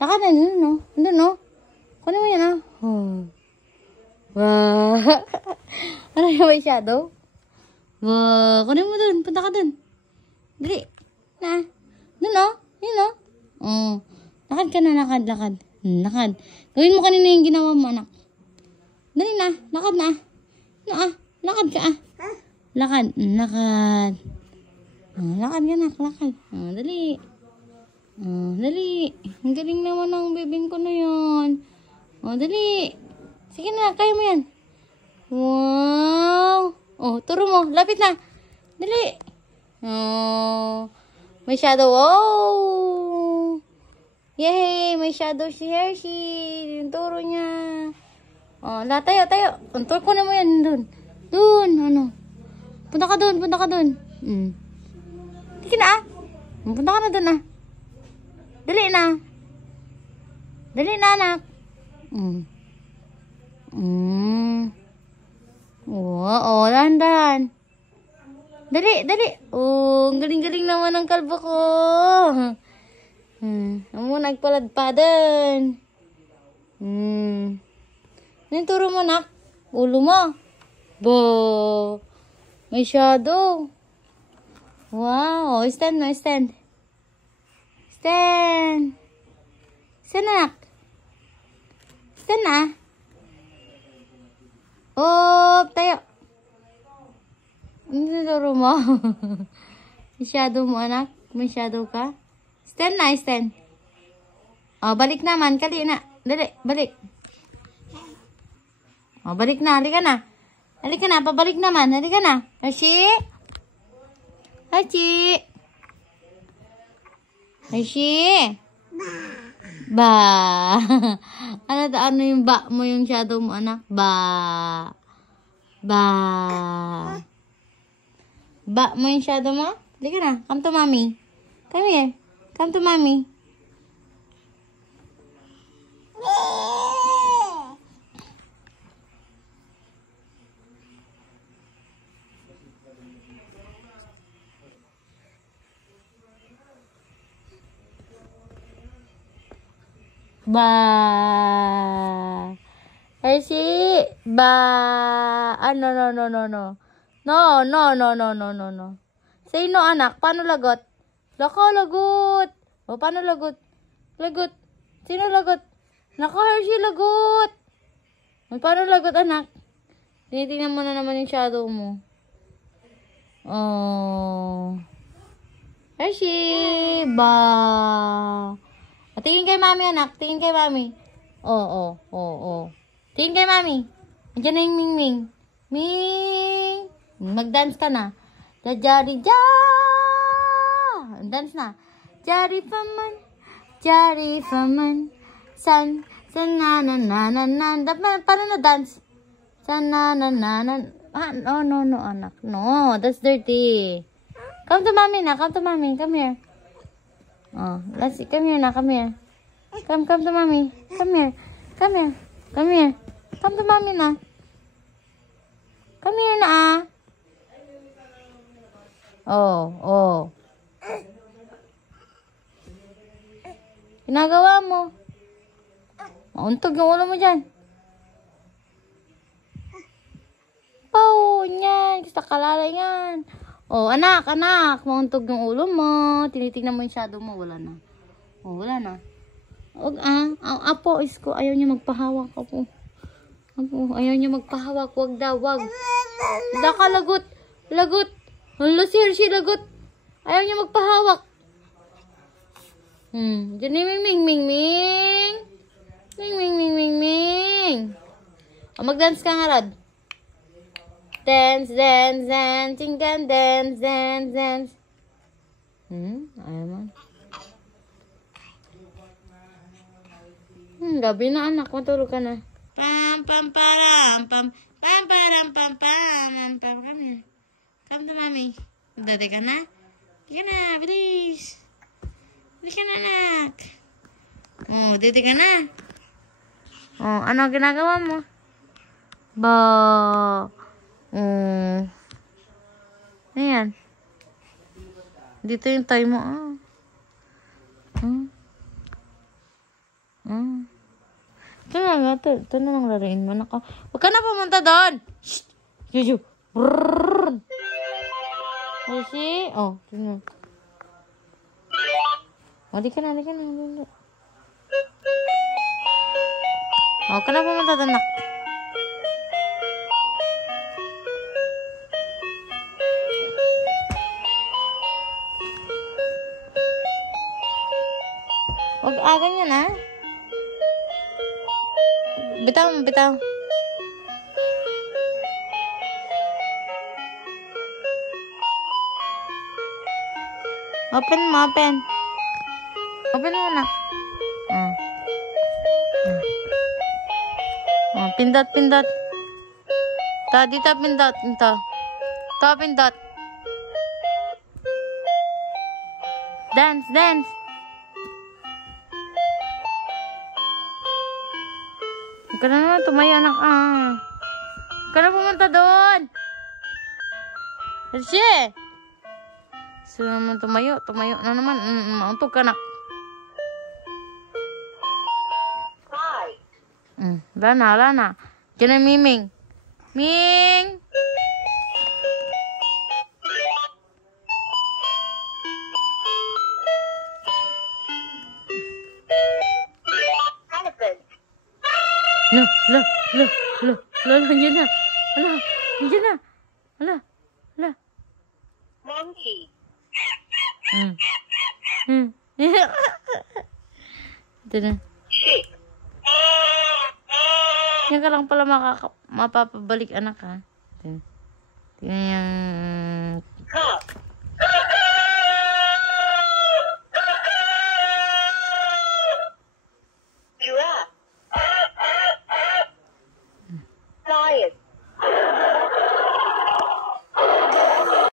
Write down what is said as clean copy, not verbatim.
Lakad na, yun, no? Andun, no? Kunin mo yan, no? Oh. Wow. Ano yung may shadow? Wow. Kunin mo dun. Punta ka dun. Dali. Na. Dun, no? Yun, no? Oh. Lakad ka na, lakad, lakad. Lakad. Gawin mo kanina yung ginawa mo, anak. Dali na. Lakad na. No, lakad ka, Lakad. Lakad. Oh, lakad ka, anak. Lakad. Oh, dali. Oh, dali. Ang galing naman ng bebeng ko na yun. Oh, dali. Sige na, kaya mo yan. Wow. Oh, turo mo. Lapit na. Dali. Oh. May shadow. Oh. Yay. May shadow si Hershey. Yung turo niya. Oh, tayo, tayo. Turo ko na mo yan. Dun. Dun. Ano? Punta ka dun. Punta ka dun. Sige na, Punta ka na dun, Dali na. Dali na, anak. Oh, dahan-dahan. Dali, dali. Oh, ang galing-galing naman ng kalbo ko. Amo, nagpaladpadan. Anong turo mo, nak? Ulo mo. Bo. May shadow. Wow. Stand mo, stand. Stand. Stand, anak. Stand na. Oh, tayo. Ano turo mo? May shadow mo, anak? May shadow ka? Stand na, stand. Oh, balik naman. Kali na. Dali, balik. Oh, balik na. Halika na. Halika na. Pabalik naman. Halika na. Hershey? Hershey? Hershey? Ba. Ano yung ba mo, yung shadow mo, anak? Ba. Ba. Ba mo yung shadow mo? Halika na. Come to mommy. Come here. Come to mommy. Ba. Hershey. Ba. No, no, no, no, no. No, no, no, no, no, no, no. Say no, anak. Paano lagot? Lako, lagot. O, paano lagot? Lagot. Sino lagot? Nako, Hershey, lagot. O, paano lagot, anak? Tinitingnan mo na naman yung shadow mo. Oh. Hershey. Ba. Tingin kay mami, anak. Tingin kay mami. Oh. Tingin kay mami. Andiyan na yung Ming. Ming. Mag-dance ka na. Jari. Dance na. Jari faman. San na. Paano na dance? San na. No, anak. No, that's dirty. Come to mommy na. Come to mommy. Come here. Oh, let's see. Come here na. Come here. Come to mommy. Come here. Come to mommy na. Come here na. Oh. Ginagawa mo. Mauntog yung ulo mo dyan. Oh, yan. Gusto kalala yan. Oh, anak. Mauntog yung ulo mo. Tinitingnan mo yung shadow mo. Wala na. Oh, wala na. Apo, isko. Ayaw niya magpahawak. Apo, ayaw niya magpahawak. Wag daw, wag. Laka, lagot. Hala, si Hershey, lagot. Ayaw niya magpahawak. Diyan ni Ming. O, mag-dance ka nga, Rod. Dance. Tinggan, dance. Ayaw mo. Gabi na, anak. Matulog ka na. Pam. Come here. Come to mommy. Dati ka na? Dito ka na, bilis. Dito ka na, anak. Oh, dito ka na. Oh, ano ginagawa mo? Ba. Ayan. Dito yung toy mo. Ito na lang laruin mo. Naka. Huwag ka na pumunta doon. Shh! Juju. Brrrr. Kasi, oh, tingnan. Oh, di ka na. Oh, ka na pumunta doon, nak. Huwag ganyan, ha? Bitaw. Open mo. Open mo na. Pindot. Dito pindot. Ito. Pindot. Dance. Huwag ka na naman tumayo, anak. Huwag ka na pumunta doon. Hershey! Gusto naman tumayo na naman. Mauntog ka, anak. Wala na. Diyan na, Miming. Ming! Nandiyan na. Ala. Monkey. Ito na. Sheep. Yan ka lang pala mapapabalik, anak, ha. Tingnan yung... Cup.